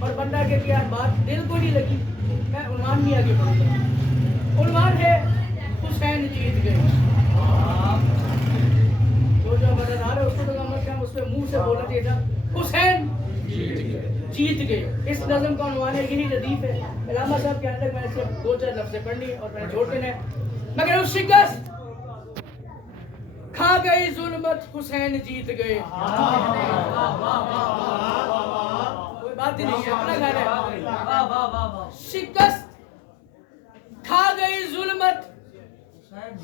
اور بندہ کہ یار بات دل کو نہیں لگی، میں عنوان بھی آگے پڑھوں گا۔ عنوان ہے حسین جیت گئے۔ جو مدد آ رہا ہے اس کو تو کم از کم اس پہ منہ سے بولنا چاہیے تھا حسین جیت گئے۔ اس نظم کا عنوان ہے، یہی ردیف ہے علامہ صاحب کے اندر۔ میں نے صرف 2-4 لفظیں پڑھنی اور میں نے چھوڑ دینا ہے۔ مگر اس شکست کھا گئی ظلمت، حسین جیت گئے۔ کوئی بات ہی نہیں ہے، اپنا گھر ہے۔ شکست کھا گئی ظلمت،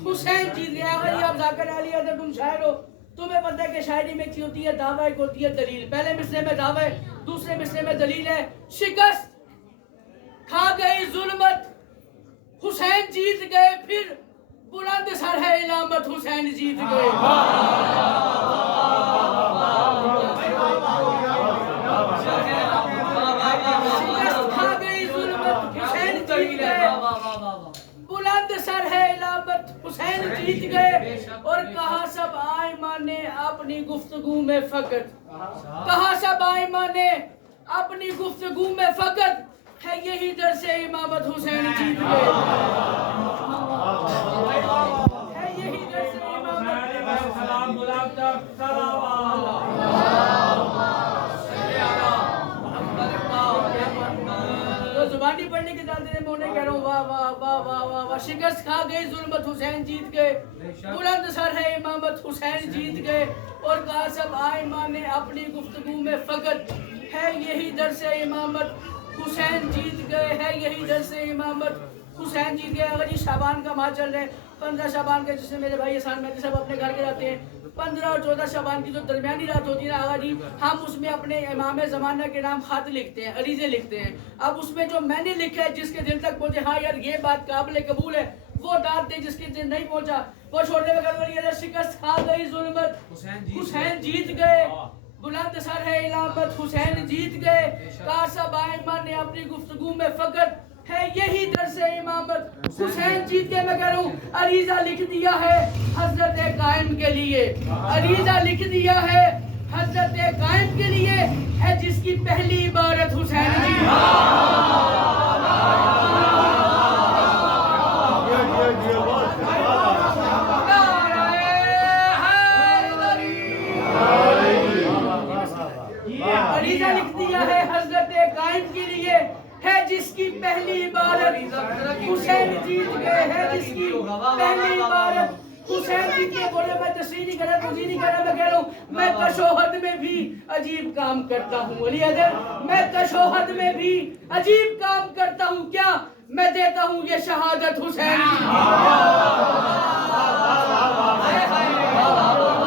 حسین جیت گیا۔ اگر یہ آپ ذاکر علی اگر تم شاعر ہو، تمہیں پتہ ہے کہ شاعری میں ایک ہوتی ہے دعویٰ، ایک ہوتی ہے دلیل۔ پہلے مصرے میں دعویٰ ہے، دوسرے مصرے میں دلیل ہے۔ شکست کھا گئی ظلمت، حسین جیت گئے، پھر بلند سر ہے علامت، حسین جیت گئے۔ شکست کھا گئی ظلمت، حسین جیت گئے، بلند سر ہے علامت، حسین جیت گئے۔ اور کہا سب آئمہ نے اپنی گفتگو میں فقط، کہا سب آئمہ نے اپنی گفتگو میں فقط، ہے یہی درس امامت، حسین جیت گئے۔ ہے یہی درس امامت۔ تو زبانی پڑھنے کے جانتے ہیں، میں انہیں کہہ رہا ہوں واہ واہ واہ واہ واہ واہ۔ شکست کھا گئی ظلمت، حسین جیت گئے، بلند سر ہے امامت، حسین جیت گئے۔ اور کہا سب آئمہ نے اپنی گفتگو میں فقط، ہے یہی درس امامت، حسین جیت گئے، ہے یہی درس امامت، حسین جیت گئے۔ اگر یہ شعبان کا ماہ چل رہا ہے، 15 شعبان کے، جس میں میرے بھائی احسان مہدی صاحب اپنے گھر کے جاتے ہیں، 15 اور 14 شعبان کی جو درمیانی رات ہوتی ہے نا آغا جی، ہم اس میں اپنے امام زمانہ کے نام خط لکھتے ہیں، عریضے لکھتے ہیں۔ اب اس میں جو میں نے لکھا ہے، جس کے دل تک پہنچے ہاں یار یہ بات قابل قبول ہے، وہ ڈال دے، جس کے دل نہیں پہنچا وہ چھوڑنے میں کر بولیے شکست کھا گئی ظلمت، حسین جیت گئے، بلند سر ہے علامت، حسین جیت گئے۔ کہا سب آئمہ نے اپنی گفتگو میں فقط، ہے یہی درس امامت، حسین جیت کے۔ میں کہہ رہا ہوں عریضہ لکھ دیا ہے حضرت قائم کے لیے، عریضہ لکھ دیا ہے حضرت قائم کے لیے، ہے جس کی پہلی عبارت حسین جیت گئے۔ عریضہ لکھ دیا ہے حضرت قائم کے لیے، ہے جس کی پہلی عبارت حسین جیت گئے، ہے جس کی پہلی عبارت حسین جیت گئے۔ بولے میں تشریح نہیں کر رہا، توضیح نہیں کر رہا، میں کہہ رہا ہوں میں تشہد میں بھی عجیب کام کرتا ہوں علی حیدر، میں تشہد میں بھی عجیب کام کرتا ہوں، کیا میں دیتا ہوں یہ شہادت حسین جیت گئے،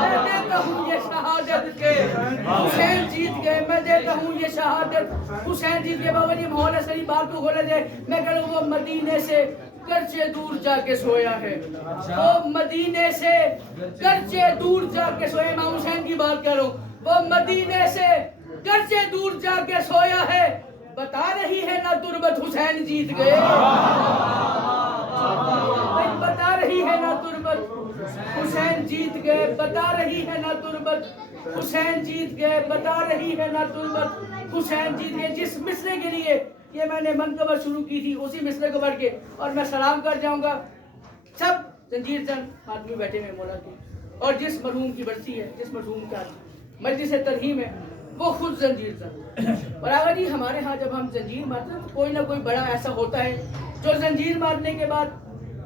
میں دیتا ہوں یہ شہادت کے حسین جیت گئے، میں دیتا ہوں یہ شہادت حسین جیت گئے۔ بابا جی ماحول ہے صحیح، بات کو کھولا جائے۔ میں کہہ رہا ہوں وہ مدینے سے گرچہ دور جا کے سویا ہے، وہ مدینے سے گرچہ دور جا کے سویا، امام حسین کی بات کر رہا ہوں، وہ مدینے سے گرچہ دور جا کے سویا ہے، بتا رہی ہے نہ تربت، حسین جیت گئے، بتا رہی ہے نہ تربت، حسین جیت گئے، بتا رہی ہے نہ تربت، حسین جیت گئے، بتا رہی ہے نہ تربت، حسین جیت گئے۔ جس مصرے کے لیے یہ میں نے منقبت شروع کی تھی، اسی مصرے کو پڑھ کے اور میں سلام کر جاؤں گا سب زنجیر زن آدمی بیٹھے ہوئے مولا کی، اور جس مرحوم کی برسی ہے، جس مرحوم کا مجلس ترحیم ہے، وہ خود زنجیر زن۔ اور اگر جی ہمارے ہاں جب ہم زنجیر مارتے ہیں تو کوئی نہ کوئی بڑا ایسا ہوتا ہے جو زنجیر مارنے کے بعد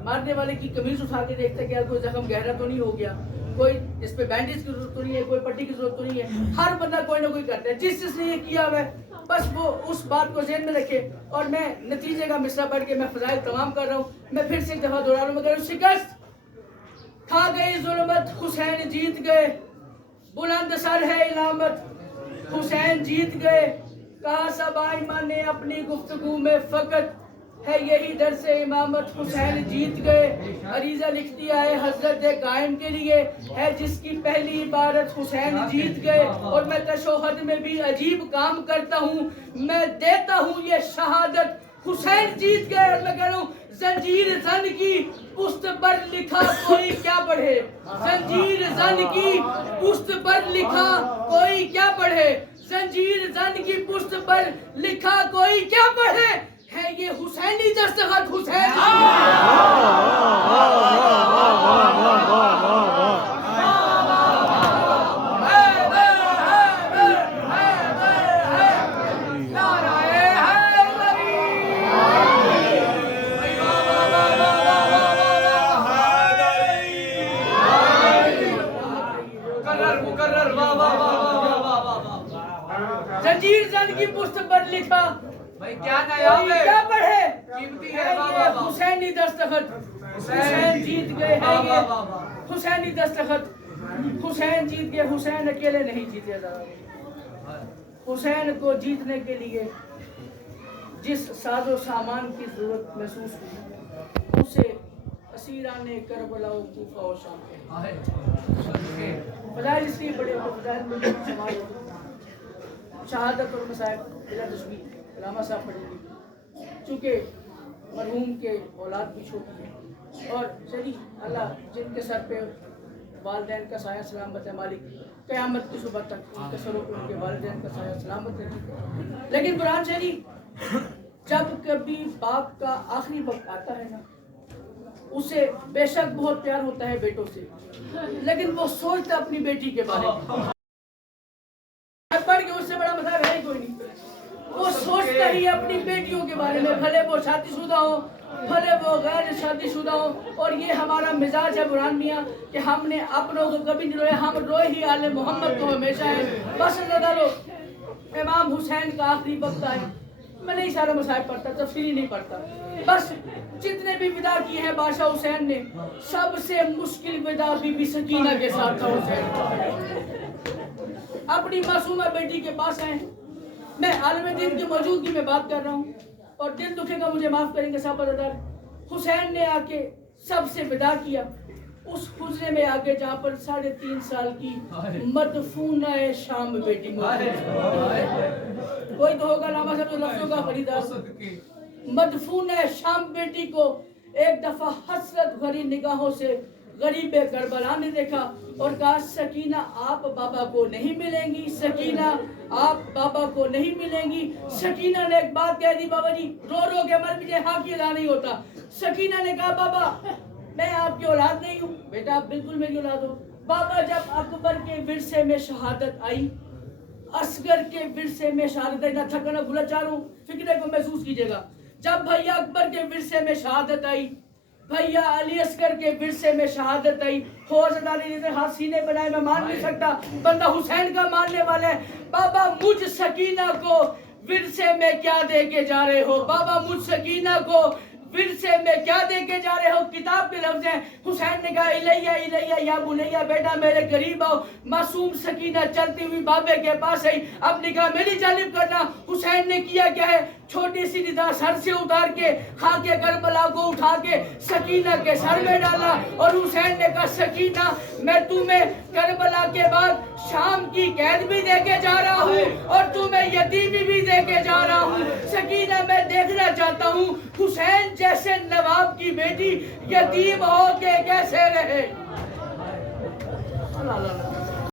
مارنے والے کی قمیض اٹھا کے دیکھتا ہے کہ کوئی زخم گہرا تو نہیں ہو گیا، کوئی اس پہ بینڈیج کی ضرورت تو نہیں ہے، کوئی پٹی کی ضرورت تو نہیں ہے۔ ہر بندہ کوئی نہ کوئی کرتا ہے، جس نے یہ کیا ہوا ہے بس وہ اس بات کو ذہن میں رکھے۔ اور میں نتیجے کا مصرع پڑھ کے میں فضائل تمام کر رہا ہوں، میں پھر سے ایک دفعہ دوہرا رہا ہوں، مگر شکست کھا گئی ظلمت، حسین جیت گئے، بلند سر ہے علامت، حسین جیت گئے۔ کہا سب آئمہ نے اپنی گفتگو میں فقط، ہے یہی درس امامت، حسین جیت گئے۔ عریضہ لکھ دیا ہے حضرت قائم کے لیے، ہے جس کی پہلی عبارت حسین جیت گئے۔ اور میں تشہد میں بھی عجیب کام کرتا ہوں، میں دیتا ہوں یہ شہادت حسین جیت گئے۔ اور میں کہہ رہا ہوں زنجیر زن کی پشت پر لکھا کوئی کیا پڑھے، زنجیر زن کی پشت پر لکھا کوئی کیا پڑھے، زنجیر زن کی پشت پر لکھا کوئی کیا پڑھے ہے یہ حسینی دستخط حسین زنجیر زن کی پشت پر لکھا بھائی کیا نایاب ہے کیا پڑھے قیمتی ہے ہے یہ حسینی دستخط حسین جیت گئے ہیں یہ حسینی دستخط حسین جیت گئے حسین اکیلے نہیں جیتے ذرا حسین کو جیتنے کے لیے جس ساز و سامان کی ضرورت محسوس ہوئی اسے اسیران کربلا و کوفہ و شام کے فضائل اس لیے بڑے فضائل میں سماج شہادت اور مصائب بلا تشبیہ علامہ صاحب پڑھیں گے چونکہ مرحوم کے اولاد بھی چھوٹی ہے اور چلی اللہ جن کے سر پہ والدین کا سایہ سلامت ہے مالک قیامت کی صبح تک ان کے سروں پہ ان کے والدین کا سایہ سلامت ہے لیکن قرآن شریف جب کبھی باپ کا آخری وقت آتا ہے نا اسے بے شک بہت پیار ہوتا ہے بیٹوں سے لیکن وہ سوچتا اپنی بیٹی کے بارے میں پڑھ کے اس سے بڑا مطلب ہے ہی کوئی نہیں وہ سوچتا ہی اپنی بیٹیوں کے بارے میں بھلے وہ شادی شدہ ہو بھلے وہ غیر شادی شدہ ہو اور یہ ہمارا مزاج ہے برہان میاں کہ ہم نے اپنوں کو کبھی نہیں روئے ہم روئے ہی آل محمد کو ہمیشہ ہے بس اللہ لو امام حسین کا آخری وقت آئے میں نہیں سارا مصائب پڑھتا تفصیلی نہیں پڑھتا بس جتنے بھی ودا کیے ہیں بادشاہ حسین نے سب سے مشکل ودا بی بی سکینہ کے ساتھ تھا حسین اپنی معصومہ بیٹی کے پاس آئے ہیں میں عالم دین کی موجودگی میں بات کر رہا ہوں اور دل دکھے گا مجھے معاف کریں گے صاحب برادر حسین نے آ کے سب سے ودا کیا اس حجرے میں آگے جہاں پر 3.5 سال کی مدفونہ شام بیٹی کوئی تو ہوگا نامہ صاحب لفظوں کا خریدار مدفونہ شام بیٹی کو ایک دفعہ حسرت بھری نگاہوں سے غریب کربلا نے دیکھا اور کہا سکینہ آپ بابا کو نہیں ملیں گی سکینہ آپ بابا کو نہیں ملیں گی سکینہ نے ایک بات کہہ دی بابا جی رو رو کے مر مجھے ہاں کی ادا نہیں ہوتا سکینہ نے کہا بابا میں آپ کی اولاد نہیں ہوں بیٹا آپ بالکل میری اولاد ہو بابا جب اکبر کے ورثے میں شہادت آئی اصغر کے ورثے میں شہادت آئی نہ تھکنا بھولا چاروں فکرے کو محسوس کیجئے گا جب بھیا اکبر کے ورثے میں شہادت آئی بھیا علی اصغر کے ورثے میں شہادت آئی حضرت علی نے ہاتھ سینے بنائے میں مان نہیں سکتا بندہ حسین کا ماننے والا ہے بابا مجھ سکینہ کو ورثے میں کیا دے کے جا رہے ہو بابا مجھ سکینہ کو ورثے میں کیا دے کے جا رہے ہو کتاب کے لفظ ہیں حسین نے کہا الیہ الیہ یا بنیہ بیٹا میرے قریب آؤ معصوم سکینہ چلتی ہوئی بابے کے پاس آئی اب نگاہ میری جانب کرنا حسین نے کیا کیا ہے چھوٹی سی ندا سر سے اتار کے خاک کربلا کو اٹھا کے سکینہ کے سر میں ڈالا اور حسین نے کہا سکینہ میں تمہیں کربلا کے بعد شام کی قید بھی دے کے جا رہا ہوں اور تمہیں یتیمی بھی دے کے جا رہا ہوں سکینہ میں دیکھنا چاہتا ہوں حسین جیسے نواب کی بیٹی یتیم ہو کے کیسے رہے